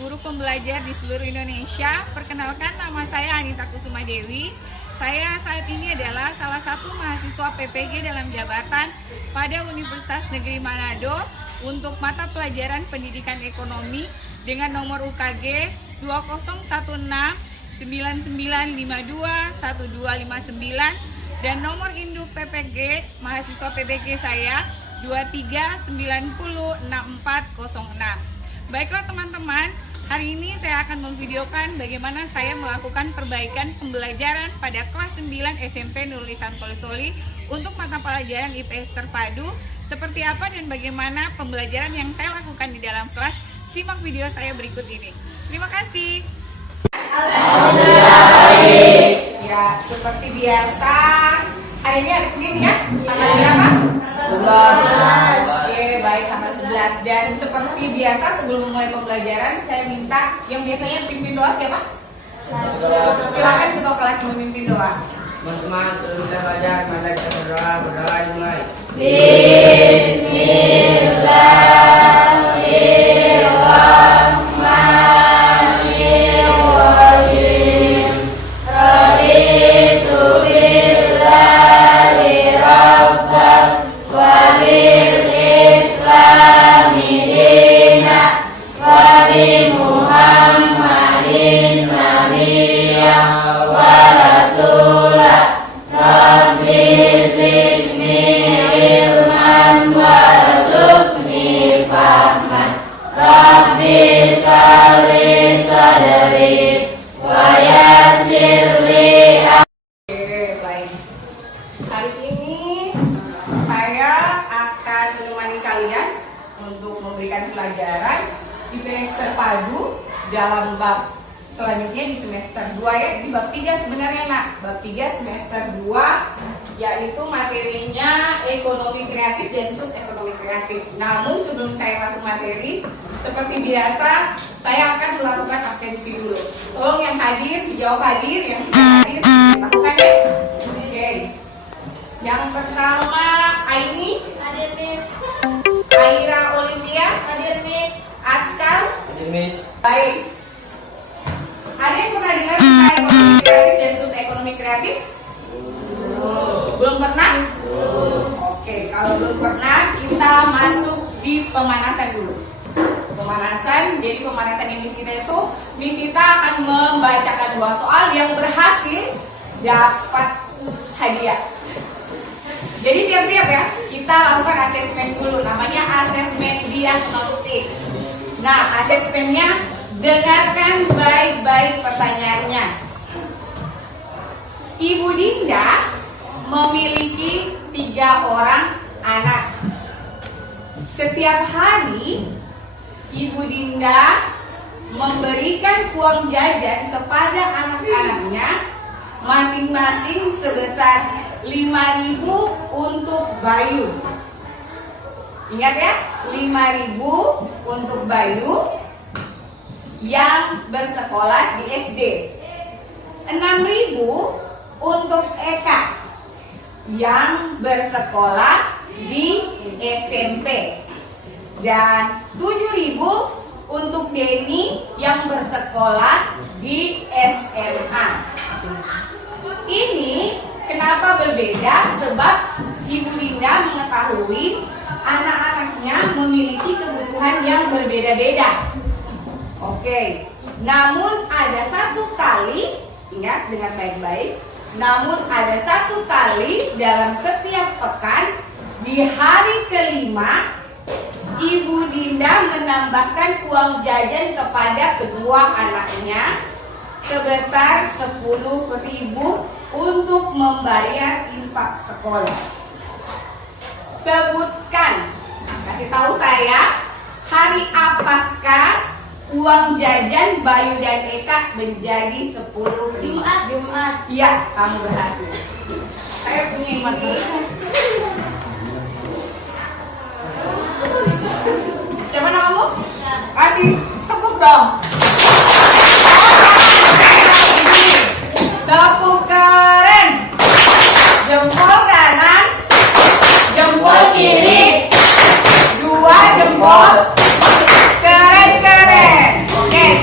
guru pembelajar di seluruh Indonesia. Perkenalkan, nama saya Anita Kusuma Dewi. Saya saat ini adalah salah satu mahasiswa PPG dalam jabatan pada Universitas Negeri Manado untuk mata pelajaran pendidikan ekonomi dengan nomor UKG 2016 9952 1259 dan nomor induk PPG mahasiswa PPG saya 23906406. Baiklah teman-teman, hari ini saya akan memvideokan bagaimana saya melakukan perbaikan pembelajaran pada kelas 9 SMP Nurul Ihsan Toli untuk mata pelajaran IPS terpadu. Seperti apa dan bagaimana pembelajaran yang saya lakukan di dalam kelas? Simak video saya berikut ini. Terima kasih. Alhamdulillah baik. Ya, seperti biasa, hari ini hari Senin ya? Tanggal berapa? 11. Oke, baik, tanggal 11. Dan seperti biasa sebelum memulai pembelajaran, saya minta yang biasanya pimpin doa siapa? Silakan ketua kelas memimpin doa. Teman-teman, sebelum kita belajar, mari kita berdoa dimulai. Bismillahirrahmanirrahim. Raditu billahi rabban wa bil islami dinan wa bi Muhammadin nabiyyan wa rasulah. Rabbi zidni ilman warzuqni fahman. Rabbi shalli sadri wa yassir li. Oke, baik. Hari ini saya akan menemani kalian untuk memberikan pelajaran IPS terpadu dalam bab selanjutnya di semester 2 ya. Di bab 3 sebenarnya nak. Bab 3 semester 2 yaitu materinya ekonomi kreatif dan sub ekonomi kreatif. Namun sebelum saya masuk materi, seperti biasa saya akan melakukan absensi dulu. Tolong yang hadir dijawab hadir, yang tidak hadir lakukan ya. Oke. Yang pertama Aini, Hadir Miss. Aira Olivia, Hadir Miss. Askal. Hadir Miss. Baik. Ada yang pernah dengar tentang ekonomi kreatif dan sub ekonomi kreatif? Belum pernah? Oke, kalau belum pernah kita masuk di pemanasan dulu. Pemanasan, jadi pemanasan yang Miss kita itu, Miss kita akan membacakan 2 soal yang berhasil dapat hadiah. Jadi siap-siap ya, kita lakukan asesmen dulu, namanya asesmen diagnostik. Nah, asesmennya dengarkan baik-baik pertanyaannya. Ibu Dinda memiliki 3 orang anak. Setiap hari Ibu Dinda memberikan uang jajan kepada anak-anaknya masing-masing sebesar 5.000 untuk Bayu. Ingat ya, 5.000 untuk Bayu yang bersekolah di SD, 6.000 untuk Eka yang bersekolah di SMP, dan 7.000 untuk Denny yang bersekolah di SMA. Ini kenapa berbeda? Sebab Ibu Dinda mengetahui anak-anaknya memiliki kebutuhan yang berbeda-beda. Oke, namun ada satu kali, ingat dengar baik-baik, namun ada satu kali dalam setiap pekan di hari kelima Ibu Dinda menambahkan uang jajan kepada kedua anaknya sebesar 10.000 untuk membayar infak sekolah. Sebutkan, kasih tahu saya, hari apakah uang jajan Bayu dan Eka menjadi 10.000? Jumat. Iya, kamu berhasil. Saya punya iman berhasil. Siapa namamu? Kasih tepuk dong. Tepuk keren. Jempol kanan, jempol kiri, 2 jempol. Keren. Oke,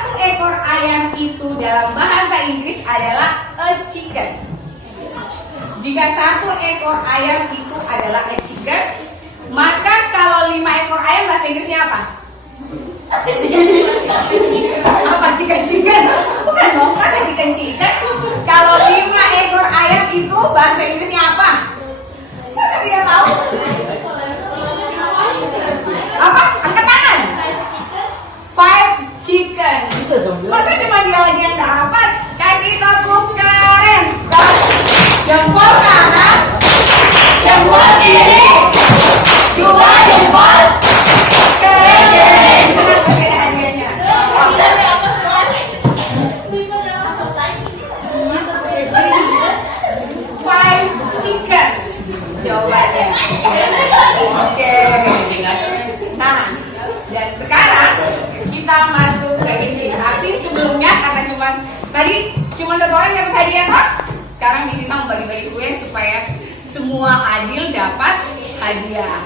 satu ekor ayam itu dalam bahasa Inggris adalah a chicken. Jika satu ekor ayam itu adalah a chicken, maka kalau 5 ekor ayam bahasa Inggrisnya apa? Apa chicken? Bukan dong, masa chicken? Kalau 5 ekor ayam itu bahasa Inggrisnya apa? Masa tidak tahu? Apa? Angkat tangan. 5 chicken. Masa cuma dia lagi yang dapat? Kasih tepuk keren. Jempol kanan, jempol kiri, 2 jempol. Keren. Beda hadiahnya. 5 chicken. Jawabannya. Oke. Nah, dan sekarang kita masuk ke ini. Tapi sebelumnya karena tadi cuma 1 orang dapat hadiah toh? Sekarang di sini mau bagi-bagi kue supaya semua adil dapat hadiah.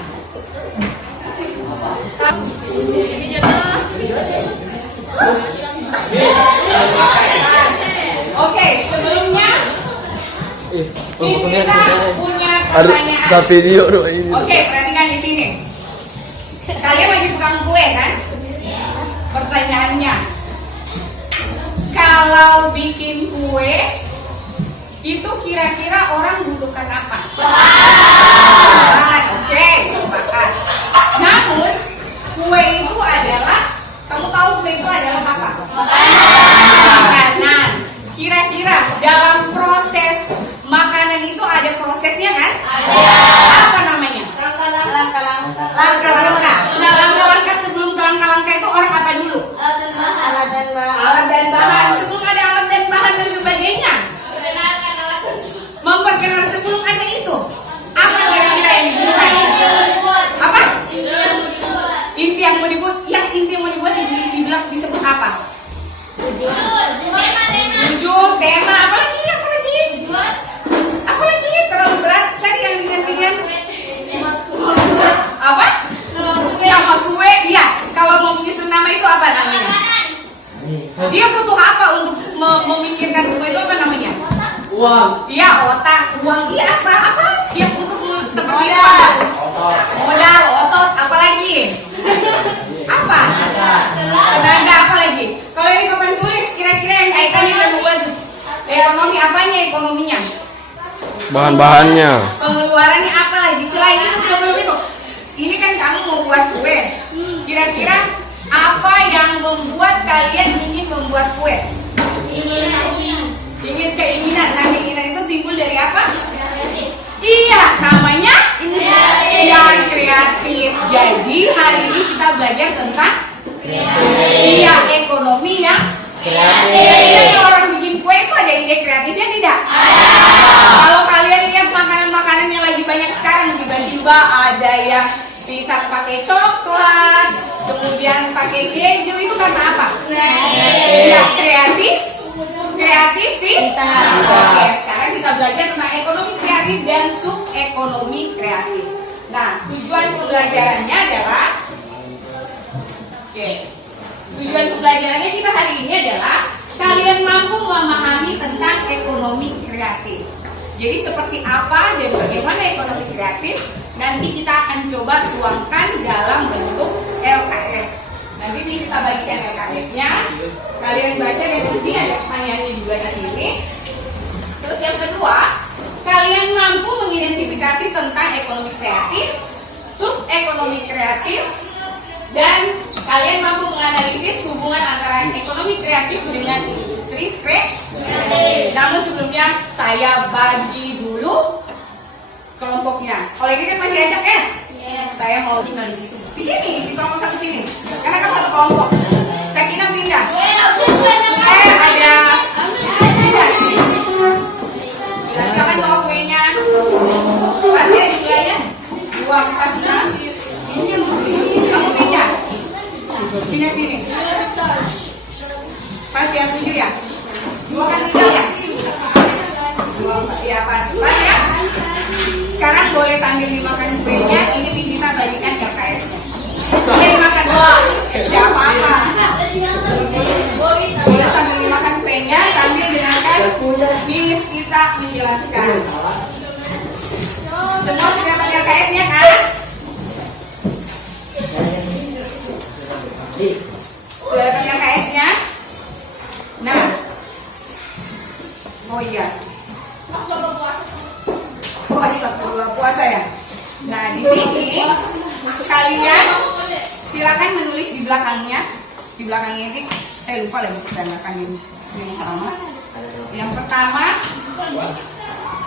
Oke, sebelumnya kita punya pertanyaan. Sa video doang ini. Oke, perhatikan di sini. Kalian lagi pegang kue kan? Pertanyaannya, kalau bikin kue itu kira-kira orang butuhkan apa? Oke, sepakat. Namun kue itu adalah, kamu tahu kue itu adalah apa? Makanan. Kira-kira dalam proses makanan itu ada prosesnya kan? Apa namanya? Langkah-langkah. Nah, langkah-langkah sebelum ke langkah-langkah itu orang apa dulu? Alat dan bahan. Sebelum ada alat dan bahan dan sebagainya, memperkenalkan sebelum ada itu, apa kira-kira yang dibutuhkan? Apa? Inti yang mau dibuat, dibilang disebut apa? Tujuh, tema, apa lagi? Terlalu berat, cari yang ringan-ringan. Apa? Nama kue, iya. Kalau mau menyusun nama itu apa namanya? Dia butuh apa untuk memikirkan sebuah itu, apa namanya? Uang. Iya, otak. Uang, iya apa? Dia butuh seperti itu apa? Modal, otot, apa lagi? Apa? Tenaga, apa lagi? Kalau ini papan tulis, kira-kira yang kaitannya dengan membuat ekonomi, apanya ekonominya? Bahan-bahannya. Pengeluarannya apa lagi? Selain itu, sebelum itu, ini kan kamu mau buat kue. Kira-kira apa yang membuat kalian ingin membuat kue? Ingin keinginan. Nah, keinginan itu timbul dari apa? Iya, namanya iya, kreatif. Jadi hari ini kita belajar tentang iya, ekonomi yang kreatif. Kalau orang bikin kue itu ada ide kreatifnya tidak? Kalau kalian lihat makanan-makanan yang lagi banyak sekarang, tiba-tiba ada yang bisa pakai coklat, kemudian pakai keju, itu karena apa? Iya, kreativitas. Oke, sekarang kita belajar tentang ekonomi kreatif dan sub-ekonomi kreatif. Nah, tujuan pembelajarannya adalah tujuan pembelajarannya kita hari ini adalah kalian mampu memahami tentang ekonomi kreatif. Jadi seperti apa dan bagaimana ekonomi kreatif nanti kita akan coba tuangkan dalam bentuk LKS. Nanti ini kita bagikan LKS-nya. Kalian baca dan di sini ada pertanyaannya juga di sini. Terus yang kedua, kalian mampu mengidentifikasi tentang ekonomi kreatif, sub-ekonomi kreatif, dan kalian mampu menganalisis hubungan antara ekonomi kreatif dengan industri kreatif. Namun sebelumnya saya bagi dulu kelompoknya. Kalau ini kan masih ajak ya? Saya mau tinggal di situ. Di sini, di kelompok satu sini. Karena kamu satu kelompok. Sakinah pindah. Ada. Silakan bawa kuenya. Pasti ada jumlahnya 2, 4, 6. Kamu pindah. Pindah sini. Pas ya, setuju ya? 2 kan tinggal ya? 2, ya pas. Pas ya? Sekarang boleh sambil dimakan kuenya. Ini kita bagikan ke KS-nya. Boleh dimakan. Tidak apa-apa. jelaskan. Semua sudah pakai LKS-nya kan? Sudah pakai LKS-nya? Nah. Oh iya. Oh, astagfirullah, puasa ya? Nah, di sini kalian silakan menulis di belakangnya. Di belakangnya ini saya lupa dan yang sama. Yang pertama,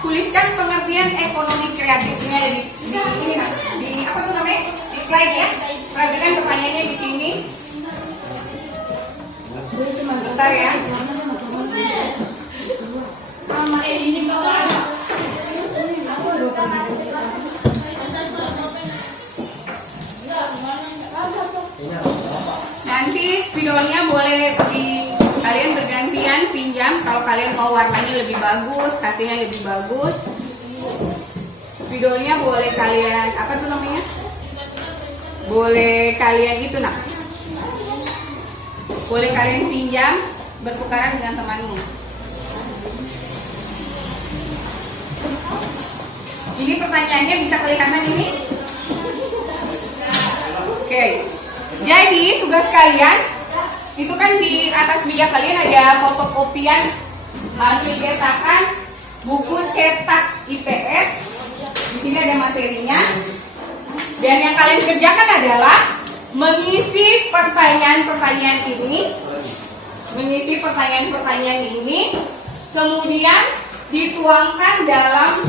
tuliskan pengertian ekonomi kreatifnya di ini nah, di apa tuh namanya? Di slide ya. Perhatikan pertanyaannya di sini. Bentar ya. Nanti spidolnya boleh kalian bergantian pinjam kalau kalian mau warnanya lebih bagus, hasilnya lebih bagus. Spidolnya boleh kalian apa tuh namanya? Boleh kalian itu nak. Boleh kalian pinjam bertukaran dengan temanmu. Ini pertanyaannya bisa kelihatan ini? Oke. Jadi tugas kalian itu kan di atas meja kalian ada fotokopian hasil cetakan buku cetak IPS. Di sini ada materinya. Dan yang kalian kerjakan adalah mengisi pertanyaan-pertanyaan ini. Mengisi pertanyaan-pertanyaan ini kemudian dituangkan dalam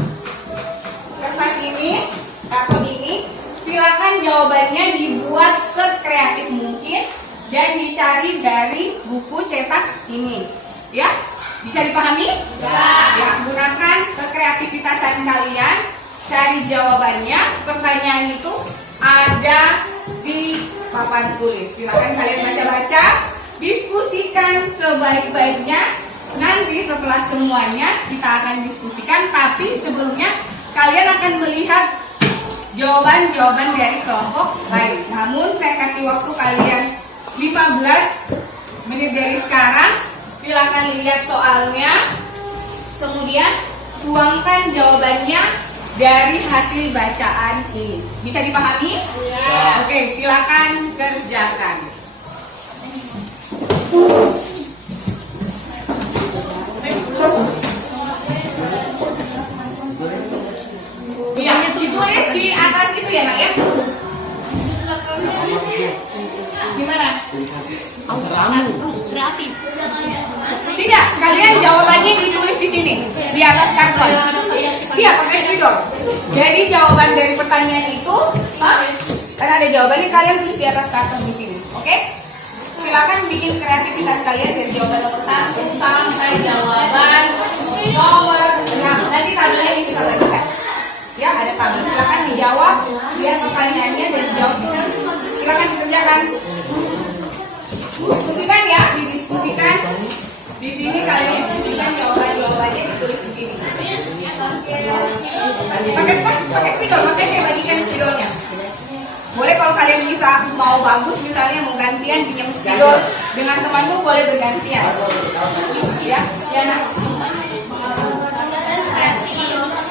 kertas ini, karton ini. Silakan jawabannya dibuat sekreatif mungkin dan dicari dari buku cetak ini. Ya, bisa dipahami? Ya, gunakan kekreativitasan kalian, cari jawabannya. Pertanyaan itu ada di papan tulis. Silakan kalian baca-baca, diskusikan sebaik-baiknya. Nanti setelah semuanya kita akan diskusikan, tapi sebelumnya kalian akan melihat jawaban-jawaban dari kelompok lain. Namun saya kasih waktu kalian 15 menit dari sekarang. Silakan lihat soalnya. Kemudian tuangkan jawabannya dari hasil bacaan ini. Bisa dipahami? Ya. Oke, silakan kerjakan. Iya, ditulis di atas itu ya nak ya. Gimana? Tidak, kalian jawabannya ditulis di sini, di atas karton. Iya, pakai spidol. Jadi jawaban dari pertanyaan itu, karena ada jawabannya kalian tulis di atas karton di sini. Oke? Silakan bikin kreativitas kalian dari jawaban nomor 1 sampai jawaban nomor 6. Nanti tabelnya ini kita bagikan. Ya, ada tabel. Silakan dijawab, lihat pertanyaannya dan dijawab di sini. Silakan dikerjakan. Diskusikan ya, didiskusikan. Di sini kalian diskusikan jawabannya ditulis di sini. Pakai spidol, pakai saya bagikan spidolnya. Boleh kalau kalian bisa mau bagus misalnya mau gantian pinjam spidol dengan temanmu boleh bergantian. Ya, ya nak.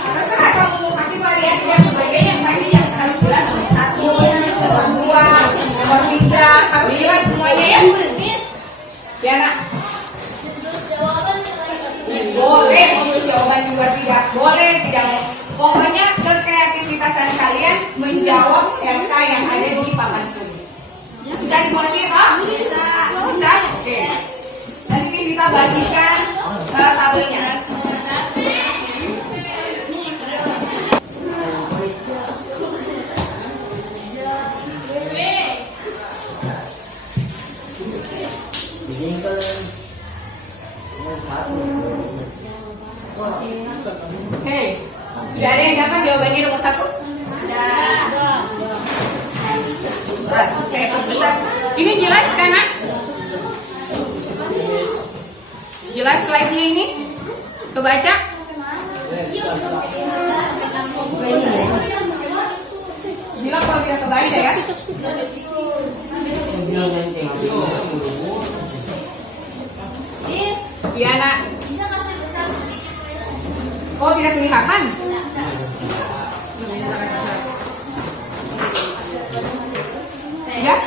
Terserah kamu mau kasih variasi dan sebagainya, kasih yang harus jelas. 1, nomor 2, nomor 3, harus jelas semuanya ya. Ya nak. Boleh menulis jawaban juga tidak, boleh tidak mau. Pokoknya kekreativitasan kalian menjawab LK yang ada di papan tulis. Bisa dimengerti toh? Bisa. Bisa? Oke. Nanti kita bagikan tabelnya. Hei, sudah ada yang dapat jawabannya nomor 1? Sudah. Saya perbesar. Ini jelas kan, Nak? Jelas slide-nya ini? Kebaca? Bilang kalau tidak kebaca ya. Iya nak. Oh, tidak kelihatan? Sudah?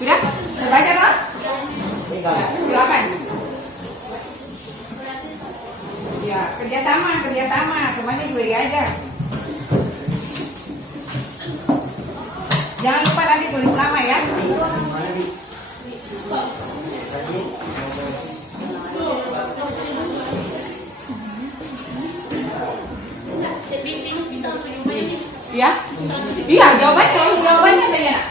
Sudah? Terbaca Pak? Silakan. Ya, kerjasama. Temannya juga diajar. Jangan lupa nanti tulis nama ya. Ya? Iya, jawabannya saya nak.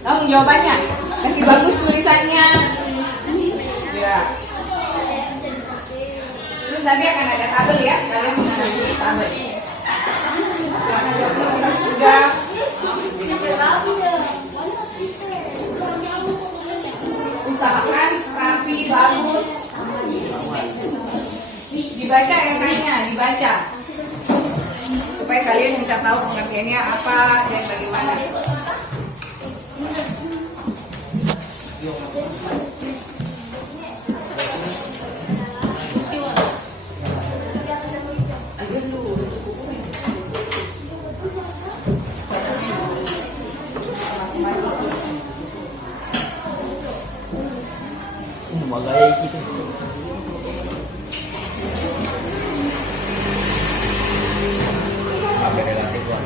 Langsung jawabannya. Kasih bagus tulisannya. Ya. Terus nanti akan ada tabel ya. Kalian bisa tulis tabel. Silakan jawab sudah. Usahakan rapi, bagus. Dibaca yang lainnya, dibaca. Supaya kalian bisa tahu pengertiannya apa dan bagaimana. Magaya gitu. Sampai relatif lah.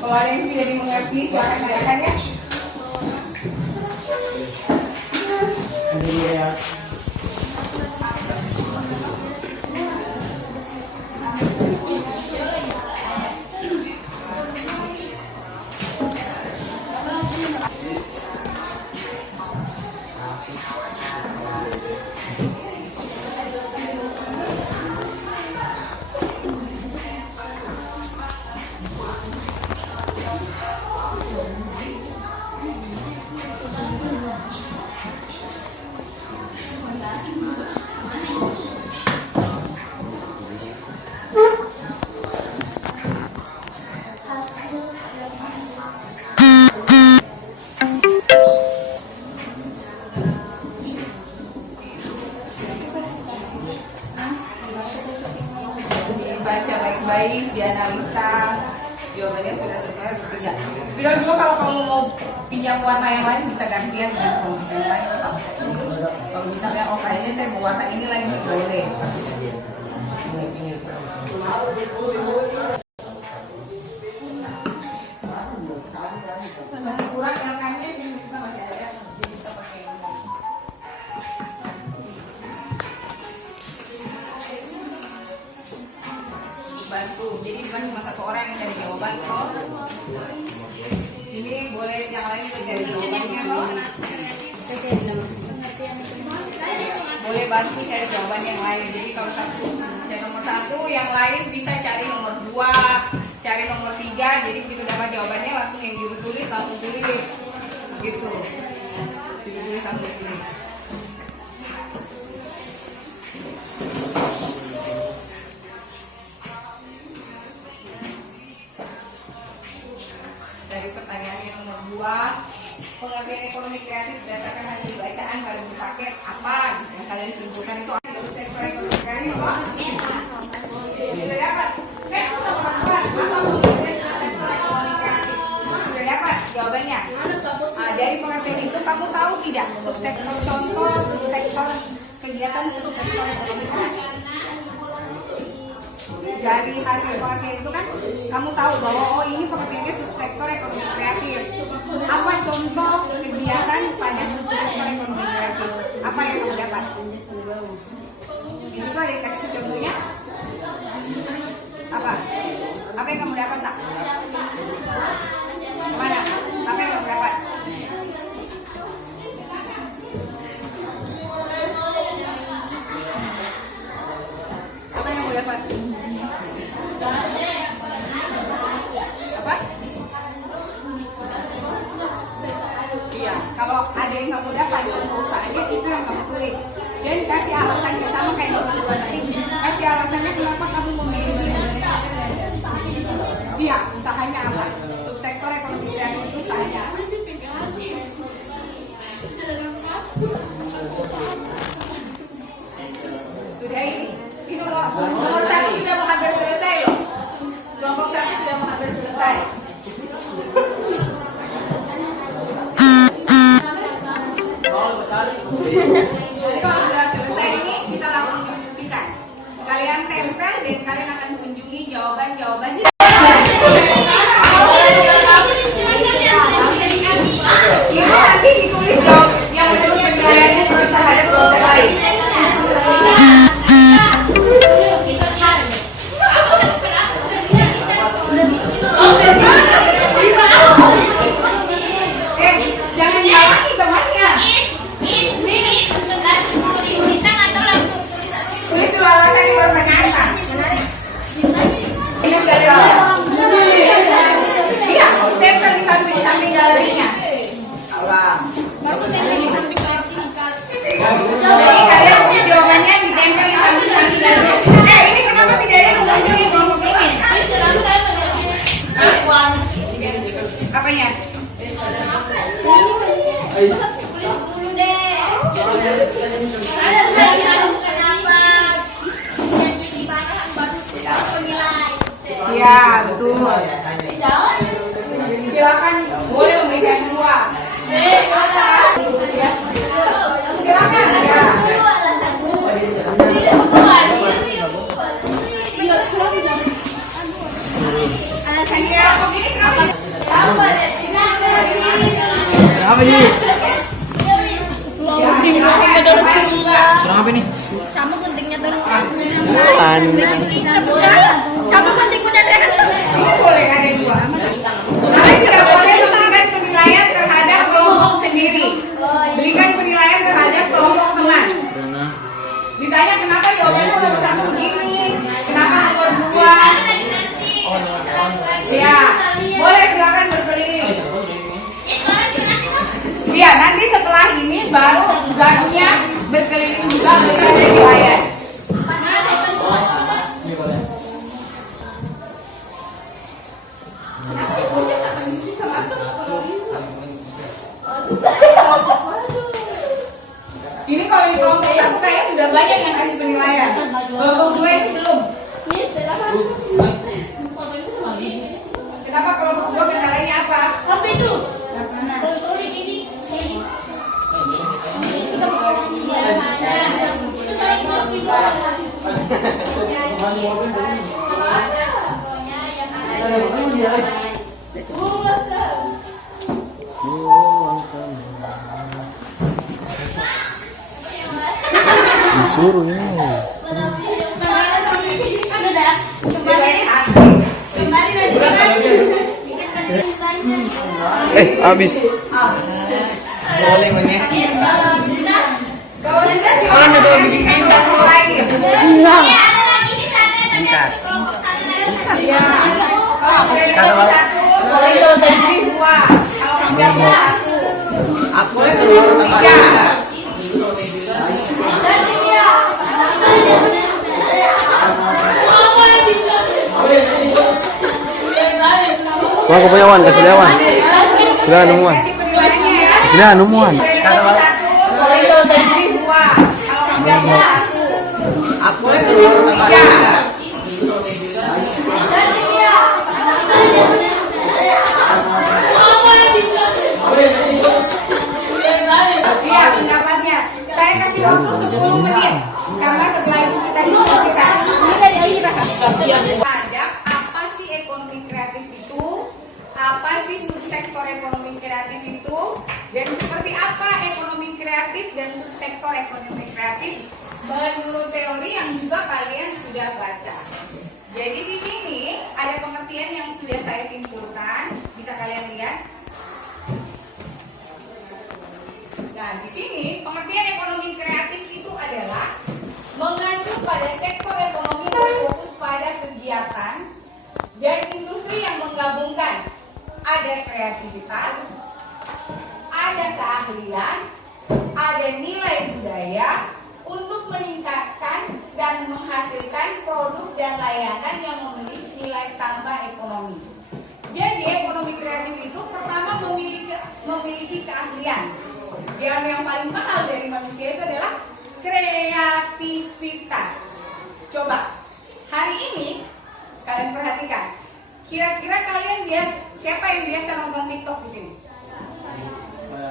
Kalau ada yang tidak dimengerti, silakan tanyakan ya. Dibaca baik-baik, dianalisa, jawabannya sudah sesuai atau tidak. Bilang juga kalau kamu mau pinjam warna yang lain bisa gantian dengan warna yang lain. Kalau misalnya kayaknya saya mau warna ini lagi boleh. Masih kurang LK-nya bisa masih ada, jadi bisa pakai ini. Bantu, jadi bukan cuma satu orang yang cari jawaban kok. Ini boleh yang lain juga cari jawabannya kok. Ya, boleh bantu cari jawaban yang lain. Jadi kalau cari nomor 1, yang lain bisa cari nomor 2, cari nomor 3. Jadi begitu dapat jawabannya langsung yang ditulis langsung tulis, gitu. Ditulis langsung tulis. Dari pertanyaan yang nomor 2, pengertian ekonomi kreatif berdasarkan hasil bacaan baru dipakai apa yang kalian simpulkan itu sektor ekonomi kreatif kok? Sudah dapat? Apa pengertian sektor ekonomi kreatif? Sudah dapat? jawabannya. Dari pengertian itu kamu tahu tidak subsektor contoh, subsektor kegiatan, subsektor ekonomi kreatif? Dari hasil pengertian itu kan kamu tahu bahwa oh ini pengertiannya subsektor ekonomi kreatif. Apa contoh kegiatan pada subsektor ekonomi kreatif? Apa yang kamu dapat? Ini tuh ada dikasih contohnya. Apa? Apa yang kamu dapat tak? Mana? Apa yang kamu dapat? Apa yang kamu dapat? Apa? Iya, kalau ada yang kamu dapat contoh usahanya itu yang kamu tulis. Dan kasih alasannya sama kayak yang kedua tadi. Kasih alasannya kenapa kamu memilih. Iya, usahanya apa? Subsektor ekonomi kreatif itu usahanya apa? Sudah ini? Itu loh, nomor 1 sudah mau hampir selesai loh. Kelompok 1 sudah mau hampir selesai. Jadi kalau sudah selesai ini kita langsung diskusikan. Kalian tempel dan kalian akan kunjungi jawaban-jawaban. Ini nanti ditulis dong yang menurut penilaiannya terhadap kelompok lain. Jangan nyalahin temannya. Tulis dulu alasan di pertanyaan. Ini udah ada. Iya, tempel di samping galerinya. Jadi kalian punya jawabannya ditempel di samping galerinya. Ini kenapa tidak ada mengunjungi kelompok ini? Apanya? Iya, betul. Silakan boleh memberikan dua. Silakan ya. Alasannya kenapa? Kenapa ini? Kenapa ini? sama pentingnya turun. Sama penting benar. Boleh ada dua. Kalian tidak boleh memberikan penilaian terhadap kelompok sendiri. Berikan penilaian terhadap kelompok teman. Ditanya kenapa jawabannya nomor 1 begini, kenapa nomor 2? Ya, boleh silakan berkeliling. Iya, nanti setelah ini baru tugasnya berkeliling juga berikan penilaian. Ini kalau di kelompok 1 kayaknya sudah banyak yang kasih penilaian. Kelompok 2 ini belum. Kenapa kelompok 2 penilaiannya apa? Apa itu? Disuruh ya. Habis. Boleh mana? Kalau sudah Mana tuh bikin bintang tuh? Iya. Kalau sudah 1, boleh jadi 2. Kalau tidak 1. Aku itu sama dia. Wah, aku punya Wan, kasih dia Wan. Sudah anu Wan. Kasih penilaiannya ya. Kasih dia anu Wan. Kalau 1, boleh jadi 2. Kalau tidak 1. Aku itu sama dia. Wah, Saya kasih waktu 10 menit. Karena setelah itu kita diskusikan. Ada apa sih ekonomi kreatif itu? Apa sih subsektor ekonomi kreatif itu? Dan seperti apa ekonomi kreatif dan subsektor ekonomi kreatif menurut teori yang juga kalian sudah baca. Jadi di sini ada pengertian yang sudah saya simpulkan, bisa kalian lihat. Nah, di sini pengertian ekonomi kreatif itu adalah mengacu pada sektor ekonomi yang berfokus pada kegiatan dan industri yang menggabungkan ada kreativitas, ada keahlian, ada nilai budaya untuk meningkatkan dan menghasilkan produk dan layanan yang memiliki nilai tambah ekonomi. Jadi ekonomi kreatif itu pertama memiliki keahlian. Yang paling mahal dari manusia itu adalah kreativitas. Coba hari ini kalian perhatikan. Kira-kira kalian siapa yang biasa nonton TikTok di sini?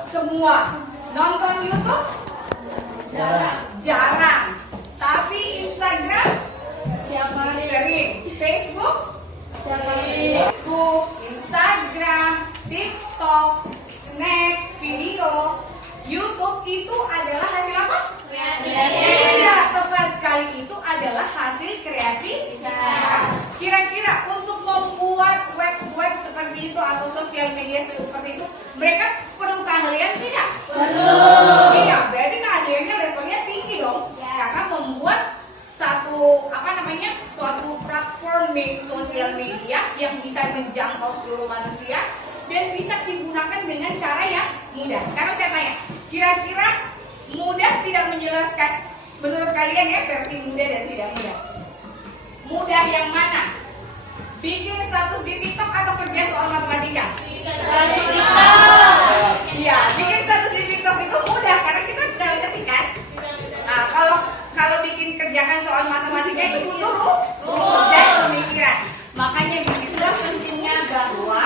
Semua. Nonton YouTube? Jarang. Tapi Instagram? Sering. Facebook? Facebook, Instagram, TikTok, Snap, video, YouTube itu adalah hasil apa? Iya, tepat sekali, itu adalah hasil kreativitas. Kira-kira untuk membuat web seperti itu atau sosial media seperti itu, mereka perlu keahlian tidak? Perlu. Iya, berarti keahliannya levelnya tinggi dong. Karena membuat suatu platform sosial media yang bisa menjangkau seluruh manusia dan bisa digunakan dengan cara yang mudah. Sekarang saya tanya, kira-kira mudah tidak menjelaskan menurut kalian ya, versi mudah dan tidak mudah? Mudah yang mana? Bikin status di TikTok atau kerja soal matematika? Iya, bikin status di TikTok itu mudah karena kita tinggal ketik kan. Nah, kalau bikin kerjakan soal matematika itu butuh rumus dan pemikiran. Makanya disitulah pentingnya bahwa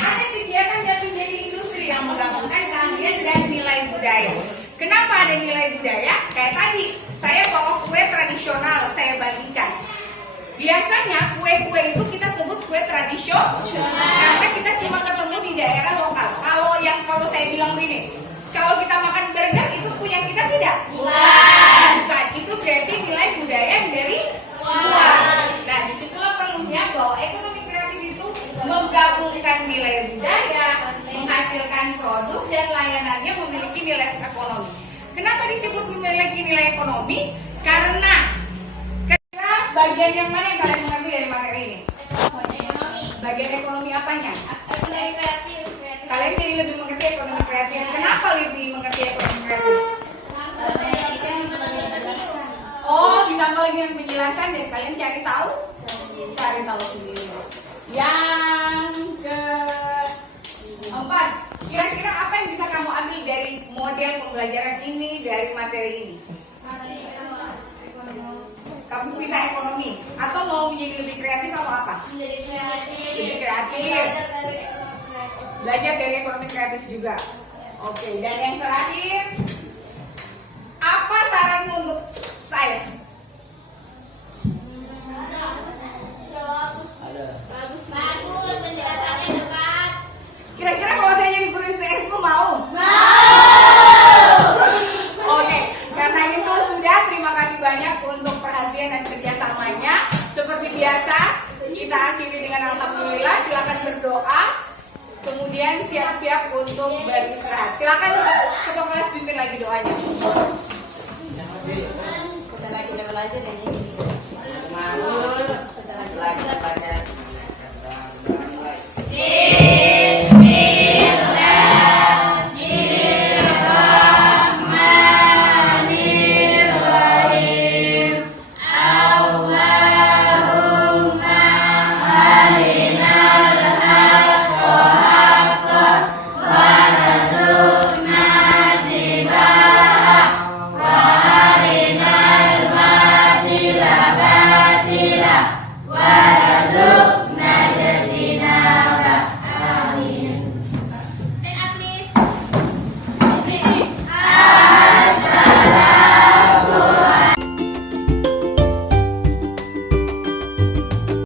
ada kegiatan dan menjadi industri yang menggabungkan keahlian dan nilai budaya. Kenapa ada nilai budaya? Kayak tadi, saya bawa kue tradisional, saya bagikan. Biasanya kue-kue itu kita sebut kue tradisional karena kita cuma ketemu di daerah lokal. Kalau saya bilang begini, kalau kita makan burger itu punya kita tidak? Bukan. Itu berarti nilai budaya dari luar. Nah, disitulah perlunya bahwa ekonomi kreatif itu menggabungkan nilai budaya, menghasilkan produk dan layanannya memiliki nilai ekonomi. Kenapa disebut memiliki nilai ekonomi? Karena bagian yang mana yang kalian mengerti dari materi ini? Bagian ekonomi apanya? Ekonomi kreatif. Kalian jadi lebih mengerti ekonomi kreatif. Kenapa lebih mengerti ekonomi kreatif? Oh, ditambah lagi dengan penjelasan dan kalian cari tahu sendiri. Yang keempat, kira-kira apa yang bisa kamu ambil dari model pembelajaran ini, dari materi ini? Kamu bisa ekonomi atau mau menjadi lebih kreatif atau apa? Lebih kreatif. Belajar dari ekonomi kreatif juga. Oke, dan yang terakhir, apa saranmu untuk saya? Bagus, penjelasannya tepat. Kira-kira kalau saya jadi guru IPS ku mau? Oke, karena itu sudah, terima kasih banyak untuk perhatian dan kerjasamanya. Seperti biasa, kita akhiri dengan alhamdulillah. Silakan berdoa, kemudian siap-siap untuk beristirahat. Silakan ketua kelas pimpin lagi doanya. Kita lagi belajar ini.